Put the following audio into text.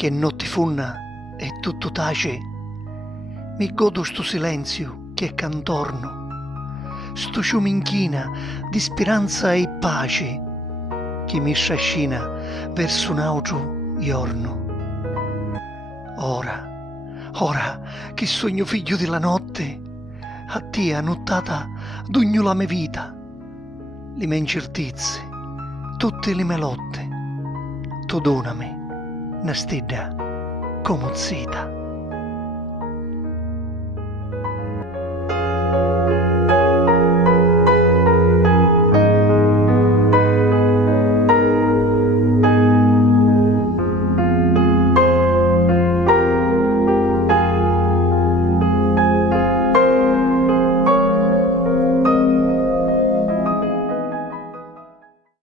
che notte funna e tutto tace, mi godo sto silenzio che è cantorno, sto ciume inchina di speranza e pace che mi trascina verso un altro giorno. Ora che sogno figlio della notte, a te annottata d'ogni la mia vita, le mie incertezze, tutte le mie lotte, tu donami una stella come zeta.